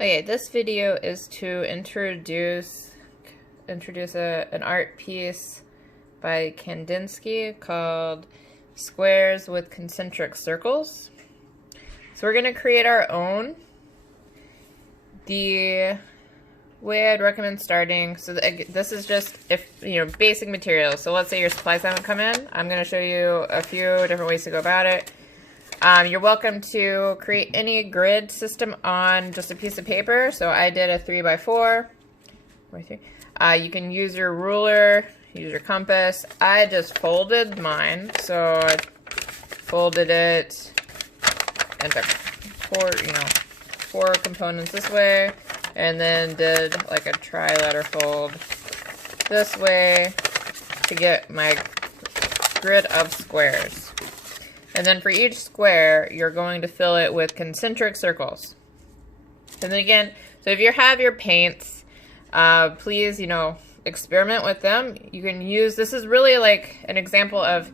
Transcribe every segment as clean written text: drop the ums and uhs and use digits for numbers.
Okay, this video is to introduce an art piece by Kandinsky called Squares with Concentric Circles. So we're going to create our own. The way I'd recommend starting, so this is just basic materials. So let's say your supplies haven't come in. I'm going to show you a few different ways to go about it. You're welcome to create any grid system on just a piece of paper. So I did a 3x4. You can use your ruler, use your compass. I just folded mine. So I folded it into four components this way, and then did like a tri-letter fold this way to get my grid of squares. And then for each square, you're going to fill it with concentric circles. And then again, so if you have your paints, please, experiment with them. You can use, this is really like an example of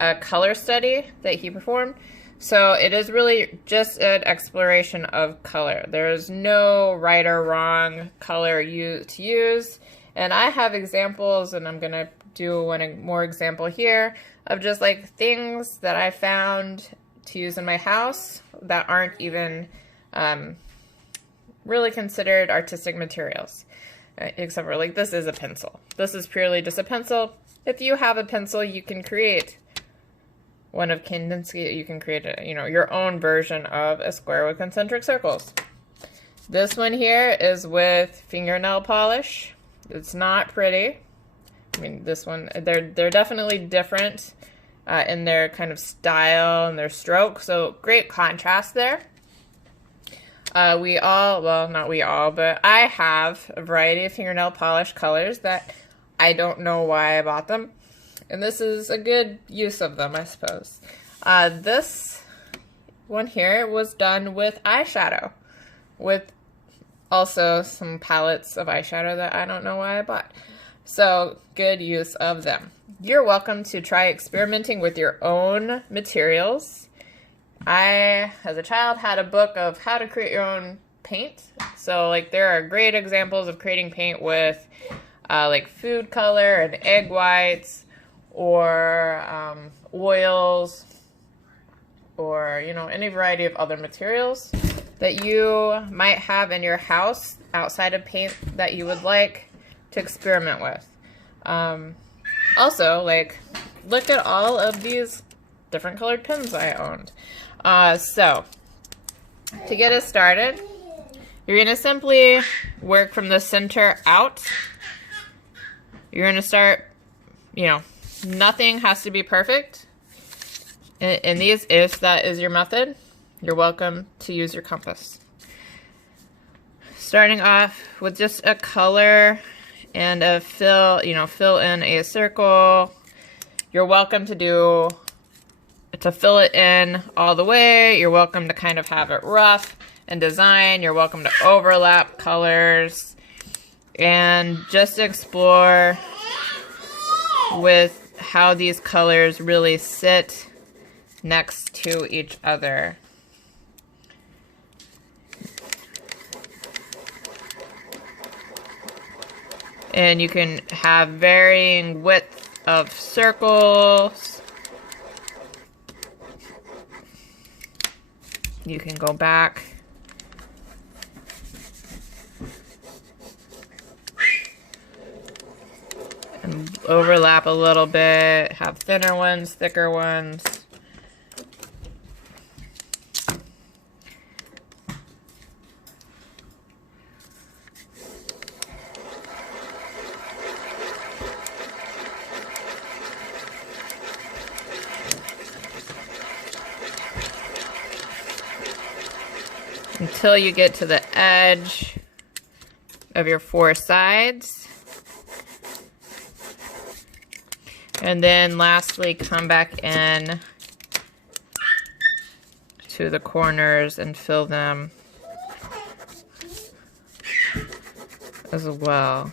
a color study that he performed. So it is really just an exploration of color. There is no right or wrong color to use. And I have examples, and I'm going to do one more example here of just like things that I found to use in my house that aren't even really considered artistic materials. Except for like this is a pencil. This is purely just a pencil. If you have a pencil, you can create one of Kandinsky. You can create your own version of a square with concentric circles. This one here is with fingernail polish. It's not pretty. I mean, this one, they're definitely different in their kind of style and their stroke, so great contrast there. Not we all, but I have a variety of fingernail polish colors that I don't know why I bought them, and this is a good use of them, I suppose. This one here was done with eyeshadow, with also some palettes of eyeshadow that I don't know why I bought. So, good use of them. You're welcome to try experimenting with your own materials. I, as a child, had a book of how to create your own paint. So, there are great examples of creating paint with, food color and egg whites, or oils, or, any variety of other materials that you might have in your house outside of paint that you would like to experiment with. Also, look at all of these different colored pens I owned. So, to get us started, you're going to simply work from the center out. You're going to start, nothing has to be perfect. In these, if that is your method, you're welcome to use your compass. Starting off with just a color and a fill in a circle. You're welcome to fill it in all the way. You're welcome to kind of have it rough and design. You're welcome to overlap colors and just explore with how these colors really sit next to each other. And you can have varying width of circles. You can go back. And overlap a little bit. Have thinner ones, thicker ones. Until you get to the edge of your four sides. And then lastly, come back in to the corners and fill them as well.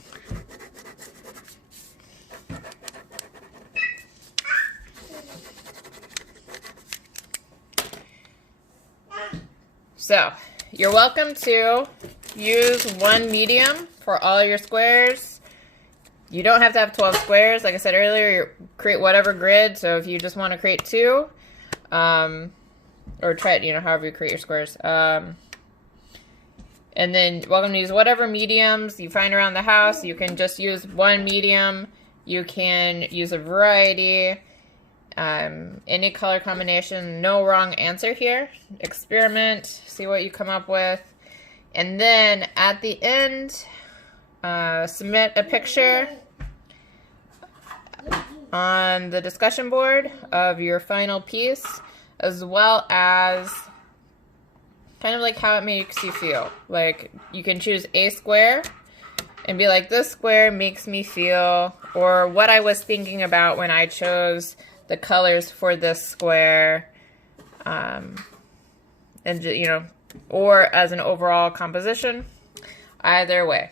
So, you're welcome to use one medium for all your squares. You don't have to have 12 squares. Like I said earlier, create whatever grid. So if you just want to create 2, or try it, you know, however you create your squares. And then welcome to use whatever mediums you find around the house. You can just use one medium. You can use a variety. Any color combination. No wrong answer here. Experiment. See what you come up with. And then at the end, submit a picture on the discussion board of your final piece, as well as kind of like how it makes you feel. Like, you can choose a square and be like, this square makes me feel, or what I was thinking about when I chose the colors for this square, and, you know, or as an overall composition. Either way.